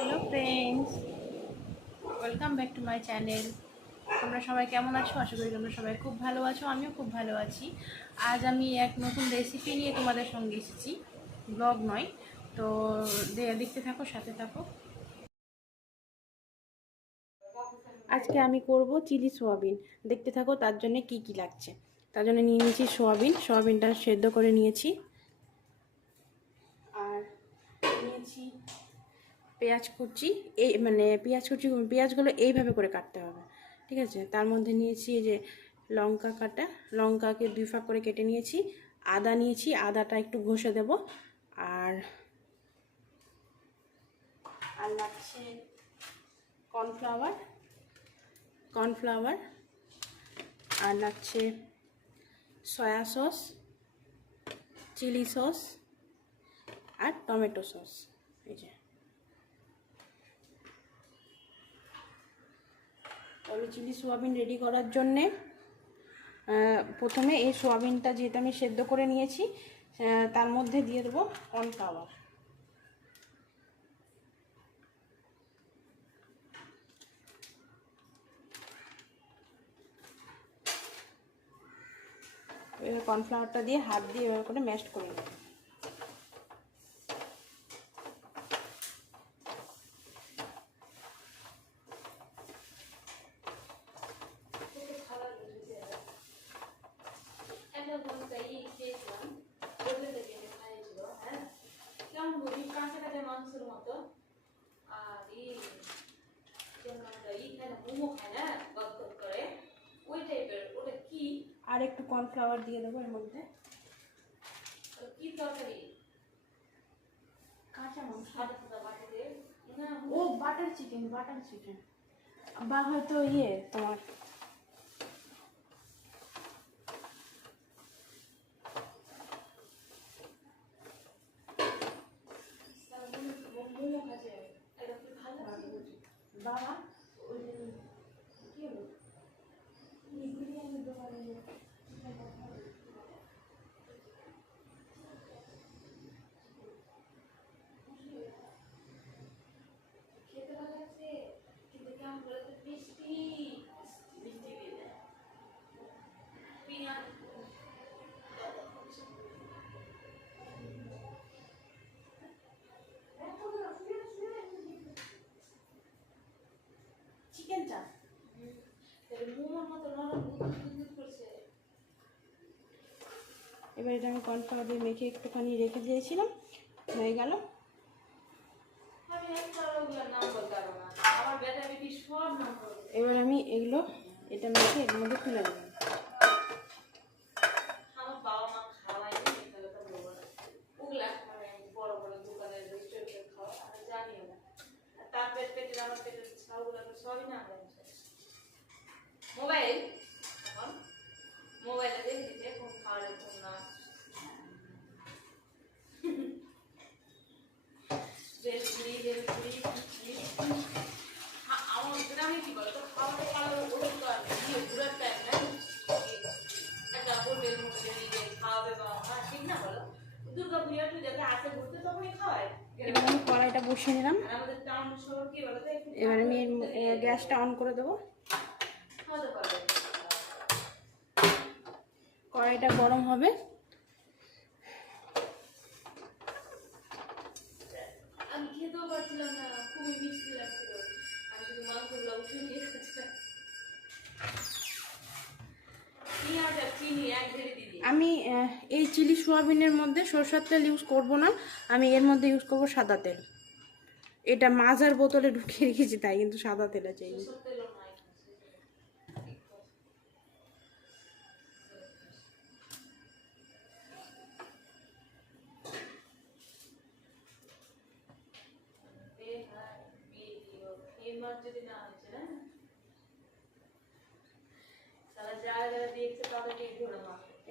Hello friends, welcome back to my channel. তোমরা সবাই কেমন আছো? আশা করি তোমরা সবাই খুব ভালো আছো, আমিও খুব ভালো আছি। আজ আমি এক নতুন রেসিপি নিয়ে তোমাদের সঙ্গে এসেছি, ব্লগ নয়। তো দেখতে থাকো, সাথে থাকো। আজকে আমি করব চিলি সোয়াবিন। দেখতে থাকো তার জন্য কি কি লাগছে। তার জন্য নিয়ে নিয়েছি সোয়াবিনটা সেদ্ধ করে নিয়েছি। আর নিয়েছি পেঁয়াজ কুচি। এই মানে পেঁয়াজগুলো এইভাবে করে কাটতে হবে, ঠিক আছে? তার মধ্যে নিয়েছি এই যে লঙ্কা কাটা, লঙ্কাকে 2 ফাঁক করে কেটে নিয়েছি। আদা নিয়েছি, আদাটা একটু ঘষে দেব। আর আর লাগছে কর্নফ্লাওয়ার। আর লাগছে সয়া সস, চিলি সস আর টমেটো সস। এই যে তবে চিলি সোয়াবিন রেডি করার জন্যে প্রথমে এই সোয়াবিনটা যেহেতু আমি সেদ্ধ করে নিয়েছি, তার মধ্যে দিয়ে দেবো কর্নফ্লাওয়ার। এবার কর্নফ্লাওয়ারটা দিয়ে হাত দিয়ে এবার করে ম্যাশ করে নেব। আর একটু কর্নফ্লাওয়ার দিয়ে দেবো এর মধ্যে। কাঁচা মাংস, ও বাটার চিকেন বা হয়তো তোমার বাবা ওই কি হলো বিরিয়ানির দোকানে খেতে ভালো লাগছে, কিন্তু কেমন করে তো মিষ্টি মিষ্টি দিয়ে দেয় পেঁয়াজ। চিকেন চাপ মোমোর মতো নরম দুধ করছে। এবার এটা আমি কর্নফ্লাওয়ার দিয়ে মেখে একটুখানি রেখে দিয়েছিলাম, হয়ে গেল। এবার আমি এটা মেখে এর মধ্যে তুলে দেবো। মোবাইলে দেখে দিতে কোন খাওয়ার কোন না আমার গ্রামে কি বলতো খাওয়ার খাওয়ার ওষুধ তো আর ঘুরার টাইম নাই, একটা হোটেল খাওয়াবে বাবা, ঠিক না বলো? দুর্গা পূজা টুজাতে আসে ঘুরতে তখনই খাওয়ায়। এবার আমি কড়াইটা বসিয়ে নিলাম। আমাদের টাউন শহর কি বলতো, এবার আমি গ্যাসটা অন করে দেবো। কড়াইটা গরম হবে। আমি খেতেও পারছিলাম না, খুবই মিষ্টি লাগছিল। আমি শুধু মাংসগুলো উঠিয়ে নিয়ে খাচ্ছিলাম। আমি এই চিলি সোয়াবিনের মধ্যে সরষের তেল ইউজ করব না, আমি এর মধ্যে ইউজ করব সাদা তেল। এটা মাজার বোতলে ঢুকিয়ে রেখেছি তাই, কিন্তু সাদা তেল আছে।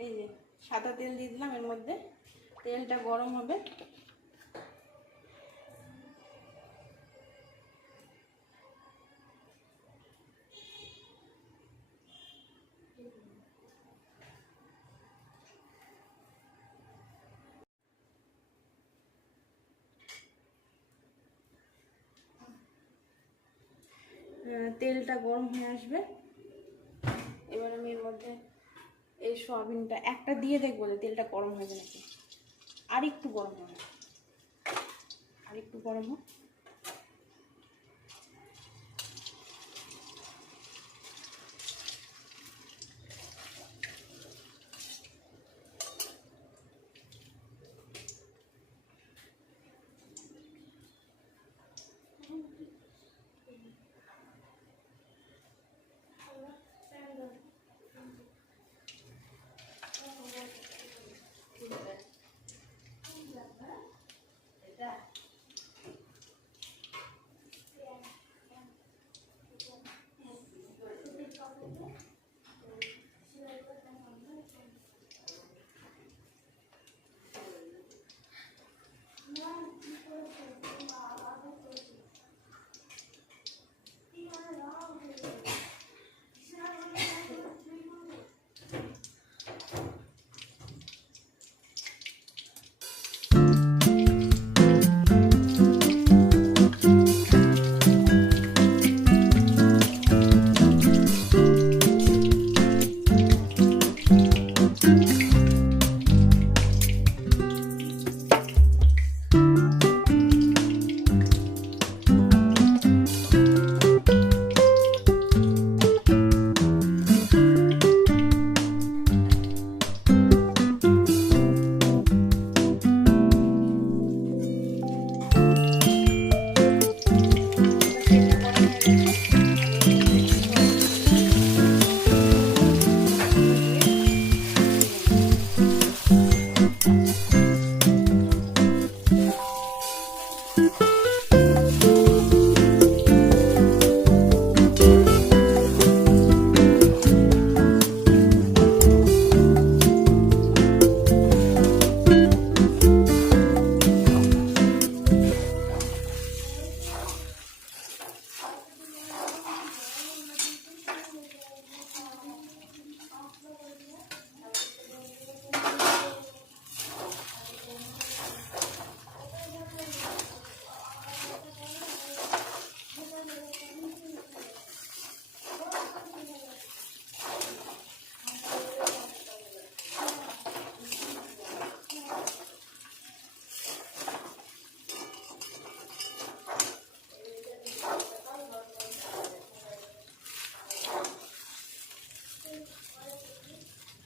এই যে সাদা তেল দিয়ে দিলাম এর মধ্যে, তেলটা গরম হবে। তেলটা গরম হয়ে আসবে। এবার আমি এর মধ্যে এই সয়াবিনটা একটা দিয়ে দেখবো যে তেলটা গরম হয়ে যায় নাকি। আর একটু গরম হবে, আর একটু গরম হোক।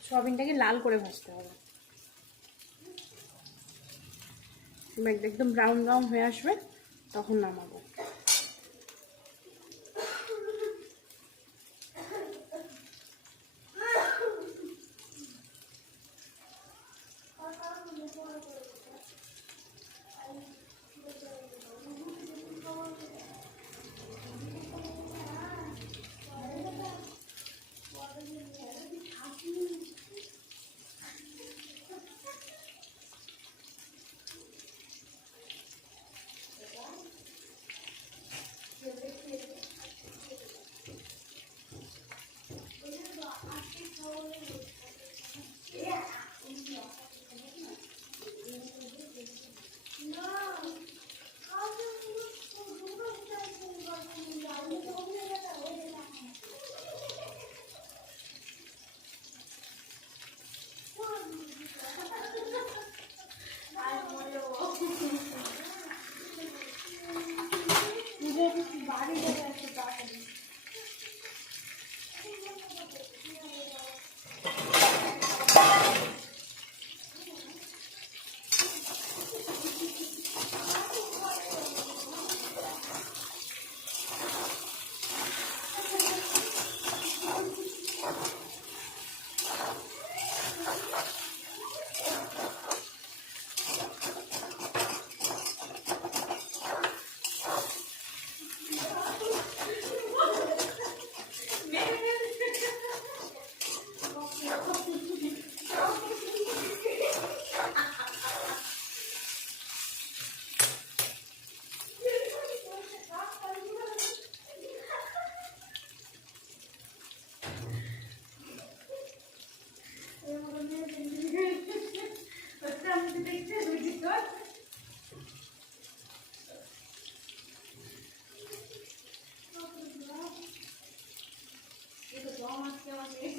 সয়াবিনটাকে লাল করে ভাজতে হবে, একদম ব্রাউন ব্রাউন হয়ে আসবে তখন নামাবো। কম আজকে আমার মেয়ে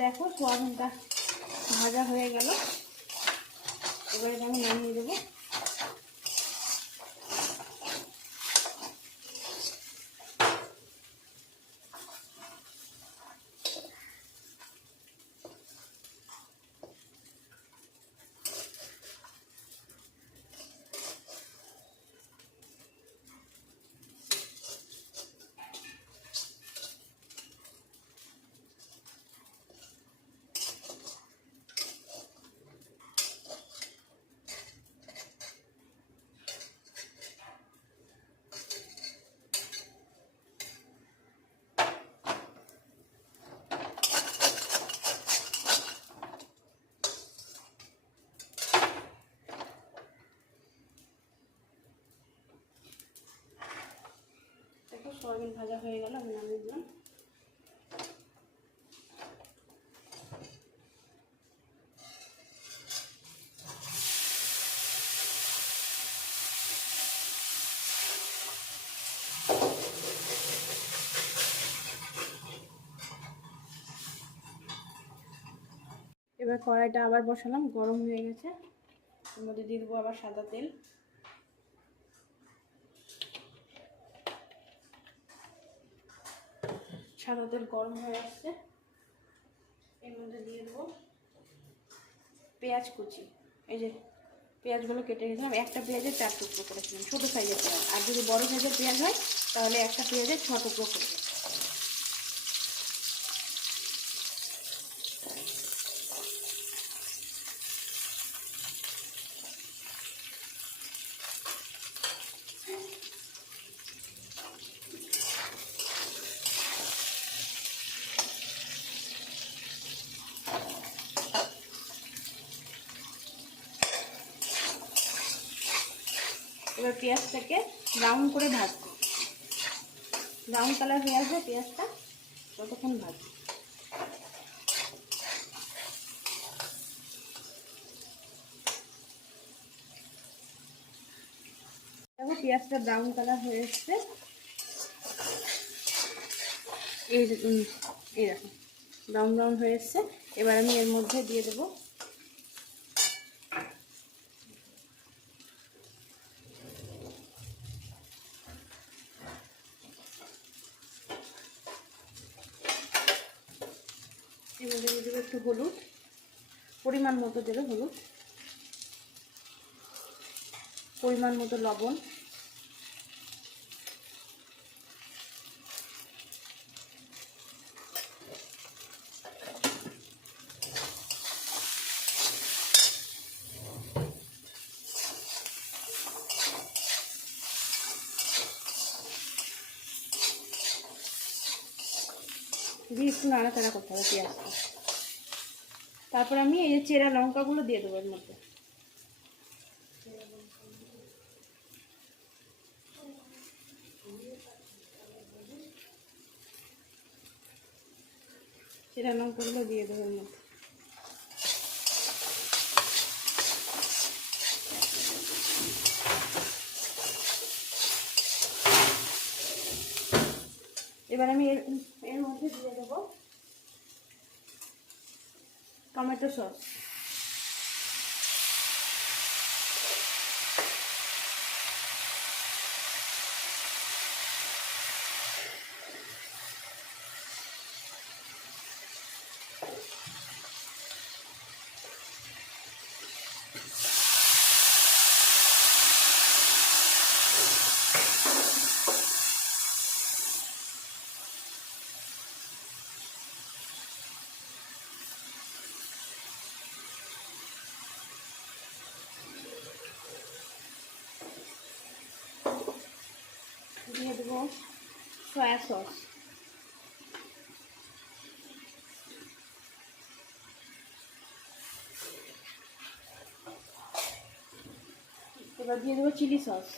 দেখো সোয়াবিনটা ভাজা হয়ে গেল, এবারে আমি নামিয়ে দেবো। দেখো সোয়াবিন ভাজা হয়ে গেল, আমি নামিয়ে দিলাম। এবার কড়াইটা আবার বসালাম, গরম হয়ে গেছে। এর মধ্যে দিয়ে দেবো আবার সাদা তেল। সাদা তেল গরম হয়ে আসছে, এর মধ্যে দিয়ে দেবো পেঁয়াজ কুচি। এই যে পেঁয়াজগুলো কেটে রেখেছিলাম, একটা পেঁয়াজের 4 টুকরো করেছিলাম, ছোটো সাইজের পেঁয়াজ। আর যদি বড় সাইজের পেঁয়াজ হয় তাহলে একটা পেঁয়াজের 6 টুকরো করে। এবার পেঁয়াজটাকে ব্রাউন করে ভাজবো, ব্রাউন কালার হয়ে আসবে পেঁয়াজটা, ততক্ষণ ভাজবো। দেখো পেঁয়াজটা ব্রাউন কালার হয়ে এসছে, এই দেখো ব্রাউন ব্রাউন হয়ে এসছে। এবার আমি এর মধ্যে দিয়ে দেবো এর মধ্যে দিয়ে দেবো একটু হলুদ, পরিমাণ মতো দেবে হলুদ, পরিমাণ মতো লবণ, দিয়ে একটু নাড়াচাড়া করতে হবে পেঁয়াজটা। তারপর আমি এই যে চেরা লঙ্কাগুলো দিয়ে দেবো এর মধ্যে। চেরা লঙ্কাগুলো দিয়ে দেবো এর মধ্যে। এবার আমি এর মধ্যে দিয়ে দেবো টমেটো সস। দিয়ে দেবো সয়া সস। এবার দিয়ে দেবো চিলি সস।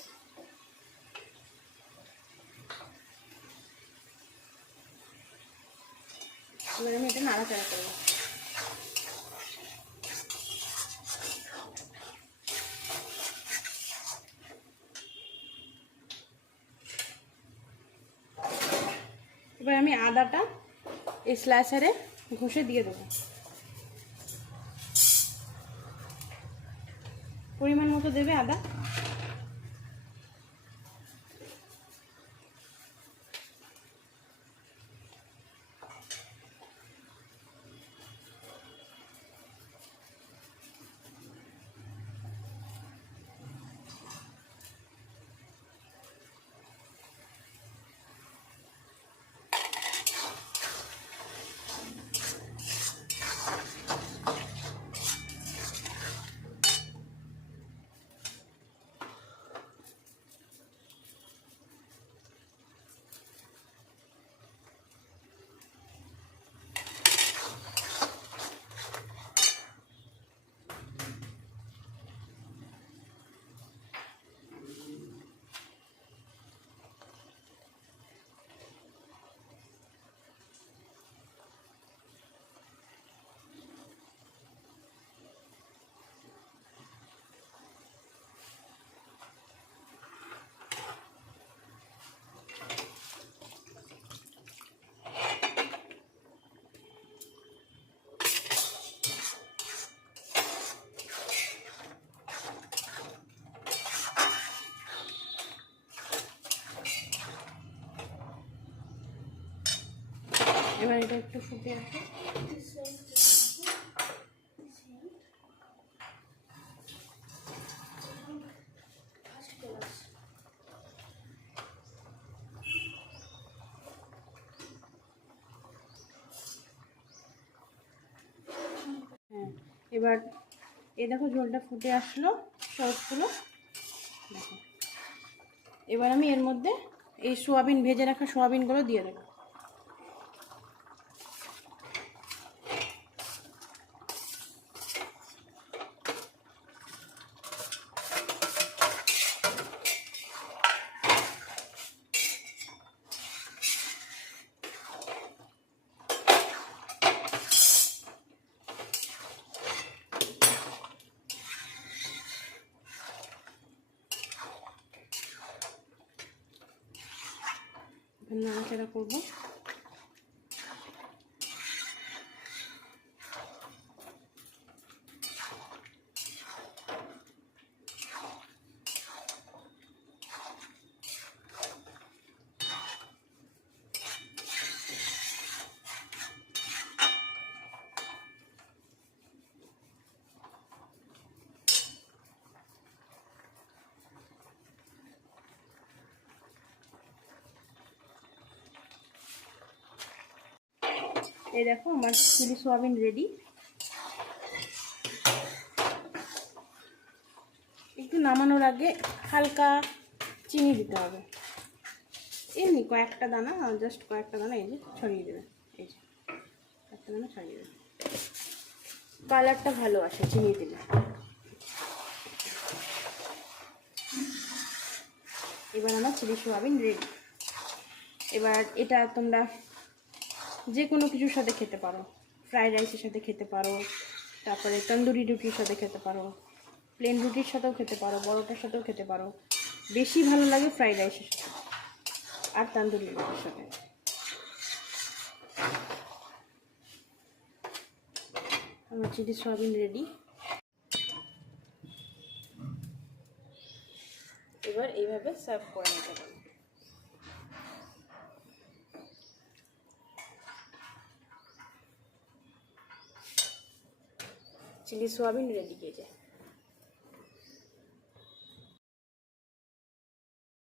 এবার আমি এটা নাড়াচাড়া করবো। এবার আমি আদাটা এই স্লাইসারে ঘষে দিয়ে দেবো, পরিমাণ মতো দেবে আদা। এবার এটা একটু ফুটে আসে। হ্যাঁ, এবার এই দেখো ঝোলটা ফুটে আসলো সসগুলো দেখো। এবার আমি এর মধ্যে এই সোয়াবিন, ভেজে রাখা সোয়াবিনগুলো দিয়ে দেবো। নাড়াচাড়া করবো। এই দেখো আমার চিলি সোয়াবিন রেডি। একটু নামানোর আগে হালকা চিনি দিতে হবে, এমনি কয়েকটা দানা, জাস্ট কয়েকটা দানা এই যে ছড়িয়ে দেবে, এই যে কয়েকটা দানা ছড়িয়ে দেবে, কালারটা ভালো আসে চিনি দিলে। এবার আমার চিলি সোয়াবিন রেডি। এবার এটা তোমরা যে কোনো কিছুর সাথে খেতে পারো, ফ্রাইড রাইসের সাথে খেতে পারো, তারপরে তন্দুরি রুটির সাথে খেতে পারো, প্লেন রুটির সাথেও খেতে পারো, পরোটার সাথেও খেতে পারো। বেশি ভালো লাগে ফ্রাইড রাইসের সাথে আর তন্দুরি রুটির সাথে। আমার চিলি সোয়াবিন রেডি। এবার এইভাবে সার্ভ করে নিতে পারো। চিলি সোয়াবিন রেডি হয়ে যায়।